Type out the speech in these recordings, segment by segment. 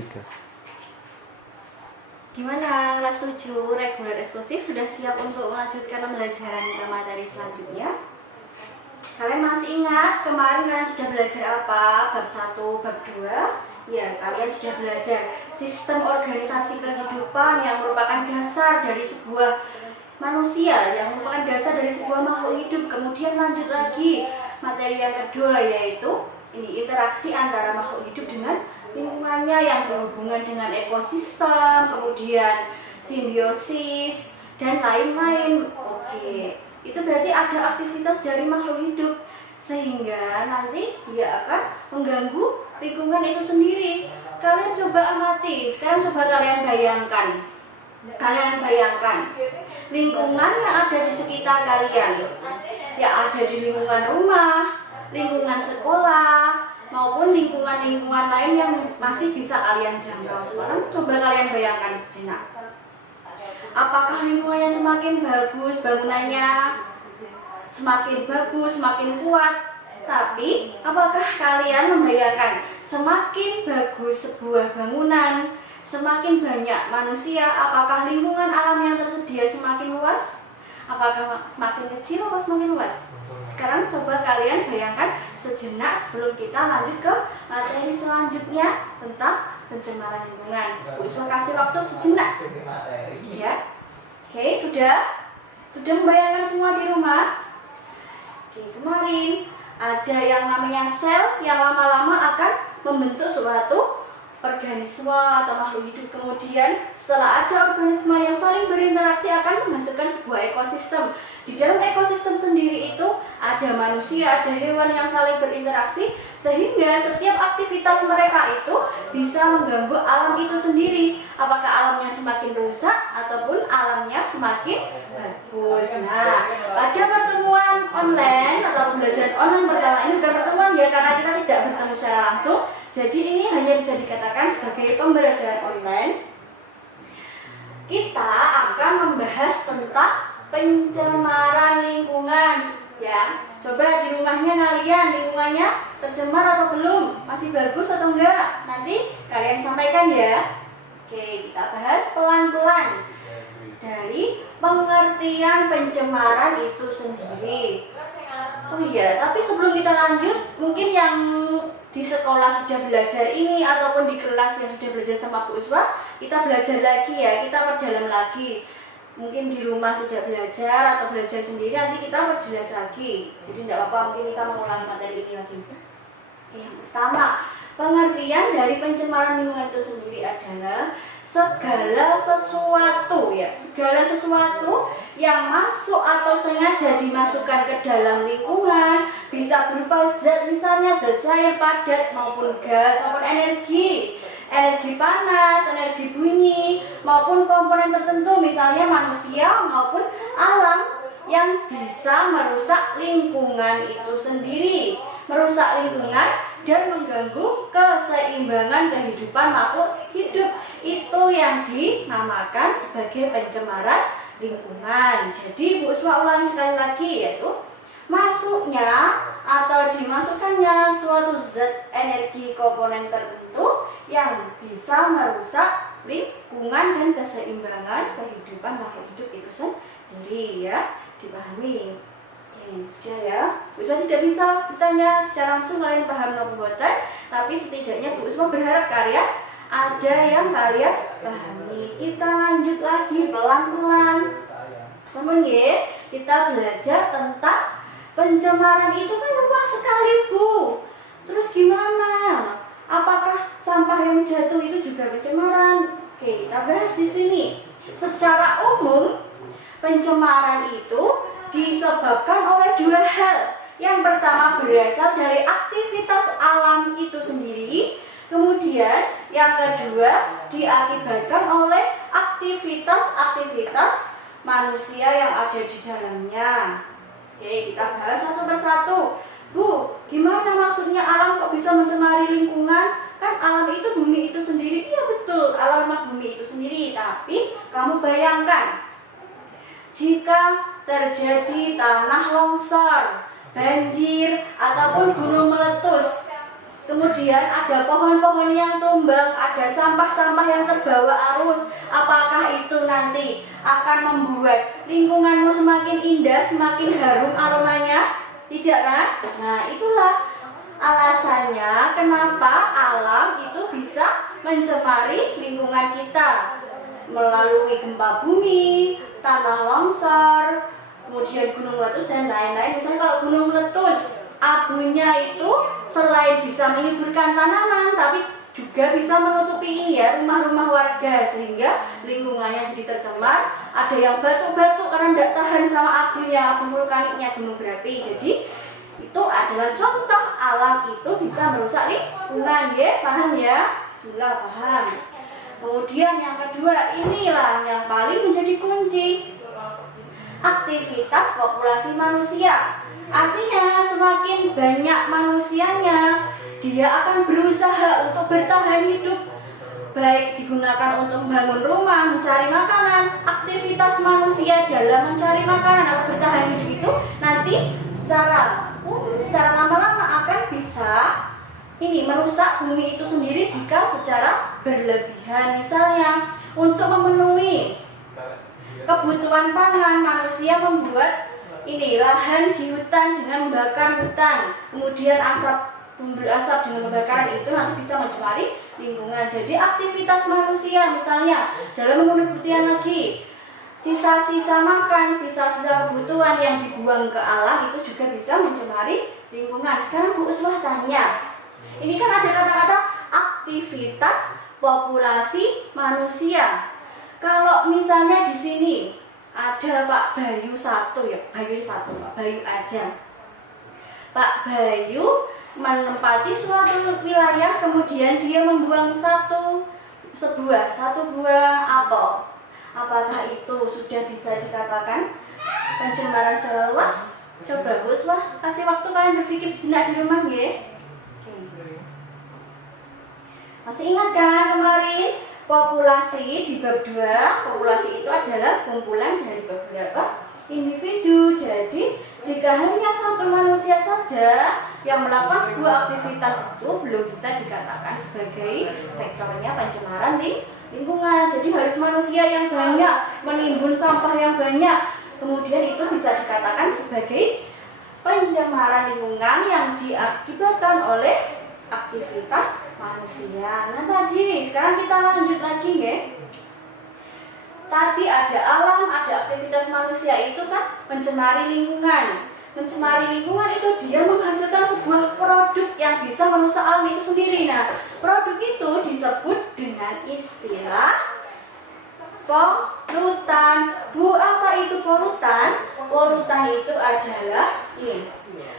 3. Gimana kelas 7 reguler eksklusif sudah siap untuk melanjutkan pembelajaran ke materi selanjutnya? Kalian masih ingat kemarin kalian sudah belajar apa? Bab 1, bab 2? Ya, kalian sudah belajar sistem organisasi kehidupan yang merupakan dasar dari sebuah manusia, yang merupakan dasar dari sebuah makhluk hidup. Kemudian lanjut lagi materi yang kedua, yaitu ini interaksi antara makhluk hidup dengan lingkungannya yang berhubungan dengan ekosistem, kemudian simbiosis dan lain-lain. Oke, itu berarti ada aktivitas dari makhluk hidup sehingga nanti dia akan mengganggu lingkungan itu sendiri. Kalian coba amati, sekarang coba kalian bayangkan. Kalian bayangkan lingkungan yang ada di sekitar kalian, yang ada di lingkungan rumah, lingkungan sekolah, maupun lingkungan-lingkungan lain yang masih bisa kalian jangkau. Sekarang coba kalian bayangkan sejenak. Apakah lingkungannya semakin bagus bangunannya, semakin bagus, semakin kuat? Tapi apakah kalian membayangkan semakin bagus sebuah bangunan, semakin banyak manusia, apakah lingkungan alam yang tersedia semakin luas? Apakah semakin kecil atau semakin luas? Sekarang coba kalian bayangkan sejenak sebelum kita lanjut ke materi selanjutnya tentang pencemaran lingkungan. Bu Isma kasih waktu sejenak. Ya. Oke, sudah membayangkan semua di rumah? Oke, kemarin ada yang namanya sel yang lama-lama akan membentuk suatu organisme atau makhluk hidup. Kemudian setelah ada organisme yang saling berinteraksi akan menghasilkan sebuah ekosistem. Di dalam ekosistem sendiri itu ada manusia, ada hewan yang saling berinteraksi, sehingga setiap aktivitas mereka itu bisa mengganggu alam itu sendiri. Apakah alamnya semakin rusak ataupun alamnya semakin bagus. Nah, pada pertemuan online atau pembelajaran online pertama ini bukan pertemuan ya, karena kita tidak bertemu secara langsung. Jadi ini hanya bisa dikatakan sebagai pembelajaran online. Kita akan membahas tentang pencemaran lingkungan, ya. Coba di rumahnya kalian lingkungannya tercemar atau belum? Masih bagus atau enggak? Nanti kalian sampaikan ya. Oke, kita bahas pelan-pelan dari pengertian pencemaran itu sendiri. Oh iya, tapi sebelum kita lanjut, mungkin yang di sekolah sudah belajar ini ataupun di kelas yang sudah belajar sama Bu Iswa, kita belajar lagi ya, kita perdalam lagi. Mungkin di rumah tidak belajar atau belajar sendiri, nanti kita perjelas lagi. Jadi tidak apa-apa, mungkin kita mengulangi materi ini lagi. Yang pertama, pengertian dari pencemaran lingkungan itu sendiri adalah segala sesuatu ya, segala sesuatu yang masuk atau sengaja dimasukkan ke dalam lingkungan, bisa berupa zat misalnya zat cair, padat maupun gas maupun energi panas, energi bunyi maupun komponen tertentu misalnya manusia maupun alam yang bisa merusak lingkungan itu sendiri, merusak lingkungan dan mengganggu keseimbangan kehidupan makhluk hidup. Itu yang dinamakan sebagai pencemaran lingkungan. Jadi Bu Isma ulangi sekali lagi, yaitu masuknya atau dimasukkannya suatu zat energi komponen tertentu yang bisa merusak lingkungan dan keseimbangan kehidupan makhluk hidup itu sendiri, ya. Dipahami? Oke, sudah ya. Bu Isma tidak bisa bertanya secara langsung kalian paham atau buatan, tapi setidaknya Bu Isma berharap kalian ada yang kalian pahami. Kita lanjut lagi pelan-pelan. Semuanya kita belajar tentang pencemaran itu kan luas sekali, Bu. Terus gimana? Apakah sampah yang jatuh itu juga pencemaran? Oke, kita bahas di sini. Secara umum, pencemaran itu disebabkan oleh dua hal. Yang pertama berasal dari aktivitas alam itu sendiri. Kemudian yang kedua diakibatkan oleh aktivitas manusia yang ada di dalamnya. Oke, kita bahas satu persatu. Bu, gimana maksudnya alam kok bisa mencemari lingkungan? Kan alam itu bumi itu sendiri. Iya betul, alam bumi itu sendiri. Tapi kamu bayangkan, jika terjadi tanah longsor, banjir, ataupun gunung meletus, kemudian ada pohon-pohon yang tumbang, ada sampah-sampah yang terbawa arus. Apakah itu nanti akan membuat lingkunganmu semakin indah, semakin harum aromanya? Tidak kan? Nah, itulah alasannya kenapa alam itu bisa mencemari lingkungan kita melalui gempa bumi, tanah longsor, kemudian gunung meletus dan lain-lain. Misalnya kalau gunung meletus, abunya itu selain bisa menyuburkan tanaman, tapi juga bisa menutupi ini ya, rumah-rumah warga, sehingga lingkungannya jadi tercemar. Ada yang batuk-batuk karena tidak tahan sama abunya, abu vulkaniknya gunung berapi. Jadi itu adalah contoh alam itu bisa merusak lingkungan, ya, paham ya? Bismillah, paham. Kemudian yang kedua, inilah yang paling menjadi kunci, aktivitas populasi manusia. Artinya semakin banyak manusianya, dia akan berusaha untuk bertahan hidup, baik digunakan untuk membangun rumah, mencari makanan. Aktivitas manusia dalam mencari makanan atau bertahan hidup itu nanti secara lama-lama akan bisa ini merusak bumi itu sendiri jika secara berlebihan. Misalnya untuk memenuhi kebutuhan pangan, manusia membuat ini lahan di hutan dengan membakar hutan, kemudian timbul asap dengan pembakaran itu nanti bisa mencemari lingkungan. Jadi aktivitas manusia misalnya dalam memenuhi kebutuhan lagi, sisa-sisa makan, sisa-sisa kebutuhan yang dibuang ke alam itu juga bisa mencemari lingkungan. Sekarang Bu Uswah tanya, ini kan ada kata-kata aktivitas populasi manusia. Kalau misalnya di sini ada Pak Bayu satu ya, Pak Bayu aja. Pak Bayu menempati suatu wilayah, kemudian dia membuang satu buah apel. Apakah itu sudah bisa dikatakan pencemaran secara luas? Coba Bu Uswah kasih waktu kalian berpikir sejenak di rumah ya. Masih ingat kan kemarin populasi di bab 2, populasi itu adalah kumpulan dari beberapa individu. Jadi jika hanya satu manusia saja yang melakukan sebuah aktivitas itu belum bisa dikatakan sebagai faktornya pencemaran di lingkungan. Jadi harus manusia yang banyak, menimbun sampah yang banyak, kemudian itu bisa dikatakan sebagai pencemaran lingkungan yang diakibatkan oleh aktivitas manusia. Nah tadi, sekarang kita lanjut lagi ya. Tadi ada alam, ada aktivitas manusia itu kan mencemari lingkungan. Mencemari lingkungan itu dia menghasilkan sebuah produk yang bisa merusak alam itu sendiri. Nah, produk itu disebut dengan istilah polutan. Bu, apa itu polutan? Polutan itu adalah ini,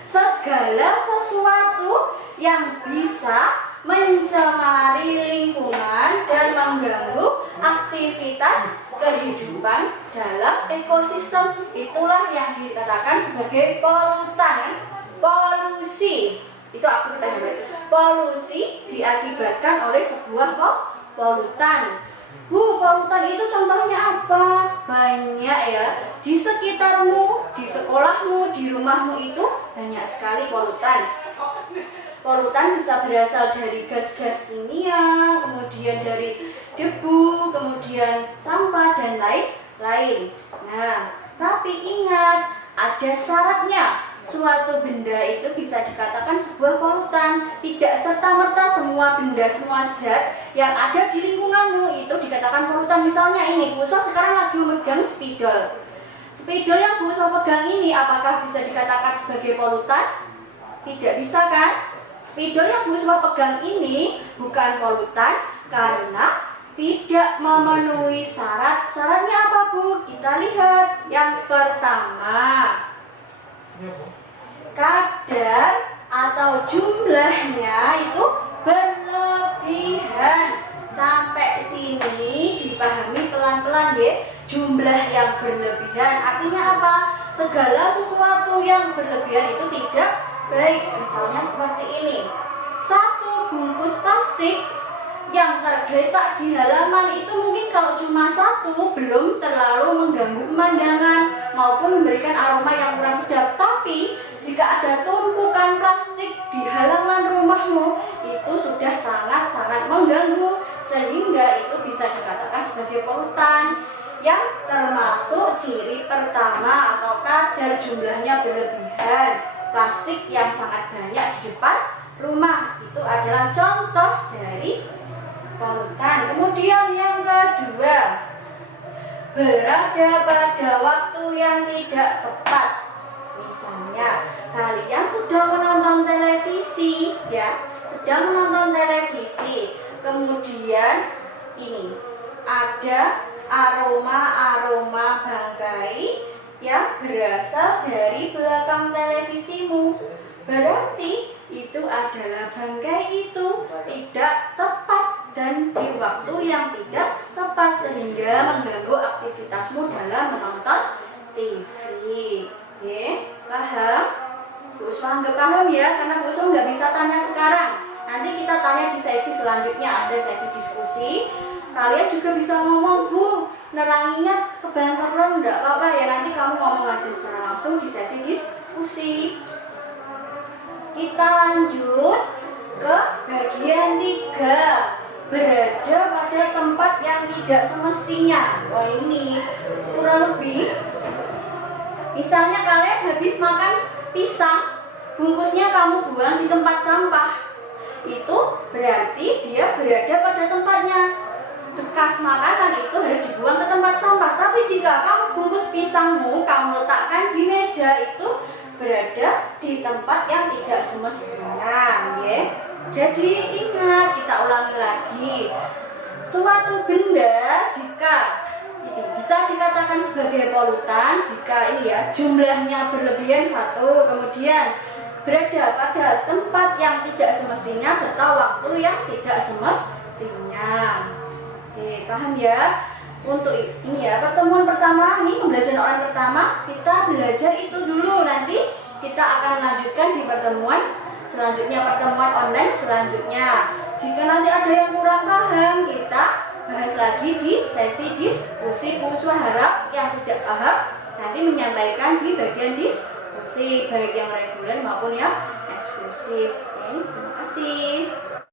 segala sesuatu yang bisa mencemari lingkungan dan mengganggu aktivitas kehidupan dalam ekosistem. Itulah yang dikatakan sebagai polutan. Polusi itu aktivitas. Polusi diakibatkan oleh sebuah polutan. Bu, polutan itu contohnya apa? Banyak ya. Di sekitarmu, di sekolahmu, di rumahmu itu banyak sekali polutan. Polutan bisa berasal dari gas-gas kimia, kemudian dari debu, kemudian sampah, dan lain-lain. Nah, tapi ingat, ada syaratnya. Suatu benda itu bisa dikatakan sebuah polutan. Tidak serta-merta semua benda, semua zat yang ada di lingkunganmu itu dikatakan polutan. Misalnya ini, Bu Uswah sekarang lagi memegang spidol. Spidol yang Bu Uswah pegang ini apakah bisa dikatakan sebagai polutan? Tidak bisa kan? Spidol yang Bu Uswah pegang ini bukan polutan karena tidak memenuhi syarat. Syaratnya apa Bu? Kita lihat. Yang pertama, kadar atau jumlahnya itu berlebihan. Sampai sini dipahami pelan-pelan ya. Jumlah yang berlebihan artinya apa? Segala sesuatu yang berlebihan itu tidak baik. Misalnya seperti ini, satu bungkus plastik yang tergeletak di halaman itu mungkin kalau cuma satu belum terlalu mengganggu pemandangan maupun memberikan aroma yang kurang sedap. Tapi jika ada tumpukan plastik di halaman rumahmu, itu sudah sangat-sangat mengganggu, sehingga itu bisa dikatakan sebagai polutan, yang termasuk ciri pertama atau kadar jumlahnya berlebihan. Plastik yang sangat banyak di depan rumah itu adalah contoh dari polutan. Kemudian yang kedua, berada pada waktu yang tidak tepat. Misalnya kalian sedang menonton televisi, ya, sedang menonton televisi, kemudian ini ada aroma bangkai yang berasal dari belakang televisimu. Berarti itu adalah bangkai itu tidak tepat dan di waktu yang tidak tepat, sehingga mengganggu aktivitasmu dalam menonton TV. Oke, paham? Bu Usma nggak paham ya, karena Bu Usma nggak bisa tanya sekarang. Nanti kita tanya di sesi selanjutnya, ada sesi diskusi. Kalian juga bisa ngomong, Bu, neranginya kebangetan, enggak apa-apa ya, nanti kamu ngomong aja secara langsung di sesi diskusi. Kita lanjut ke bagian 3, berada pada tempat yang tidak semestinya. Wah, ini kurang lebih, misalnya kalian habis makan pisang, bungkusnya kamu buang di tempat sampah, itu berarti dia berada pada tempatnya. Bekas makanan itu harus dibuang ke tempat sampah. Tapi jika kamu bungkus pisangmu kamu letakkan di meja, itu berada di tempat yang tidak semestinya, ya. Jadi ingat, kita ulangi lagi, suatu benda jika ini bisa dikatakan sebagai polutan jika ini ya jumlahnya berlebihan 1, kemudian berada pada tempat yang tidak semestinya serta waktu yang tidak semestinya. Oke, paham ya? Untuk ini ya, pertemuan pertama, ini pembelajaran orang pertama, kita belajar itu dulu. Nanti kita akan lanjutkan di pertemuan selanjutnya, pertemuan online selanjutnya. Jika nanti ada yang kurang paham, kita bahas lagi di sesi diskusi. Bu Usma harap yang tidak paham nanti menyampaikan di bagian diskusi, baik yang reguler maupun yang eksklusif. Oke, terima kasih.